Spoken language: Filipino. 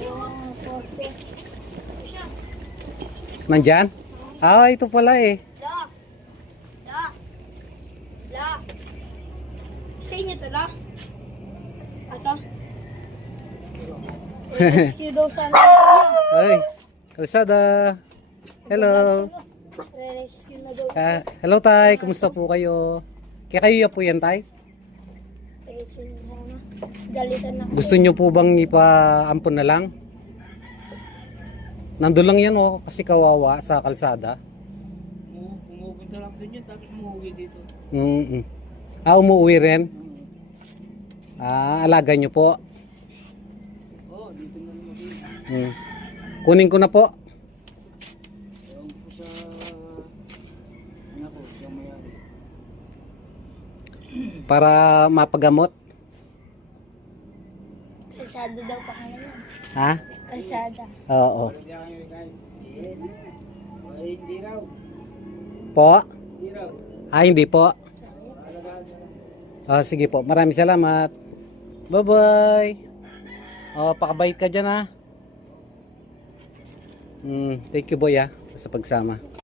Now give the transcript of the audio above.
Yung kote. Nandyan? Ah, ito pala eh. La. La. La. Sa inyo to, la. Asa? Rescue daw sana. Ay, kalsada. Hello. Rescue na daw. Hello tay, kumusta po kayo? Kaya kayo po yan tay? Rescue na sana. Galitan na. Gusto nyo po bang ipaampon na lang? Nandun lang yan oh, kasi kawawa sa kalsada. Pumupunta lang doon yun, tapos umuwi dito. Ah, umuwi rin? Ah, alaga nyo po. Oo, dito na lang mag-iwi. Kunin ko na po. Ewan ko sa... Ano ko, sa mayari. Para mapagamot. Kalsada daw pa kayo. Ha? Kalsada. Oo. Hindi kayo kahit. Ay, hindi raw. Po? Hindi raw. Ah, hindi po. Alagaan na lang. Ah, sige po. Maraming salamat. Bye-bye. Oh, pakabait ka dyan ha. Thank you boy ha, sa pagsama.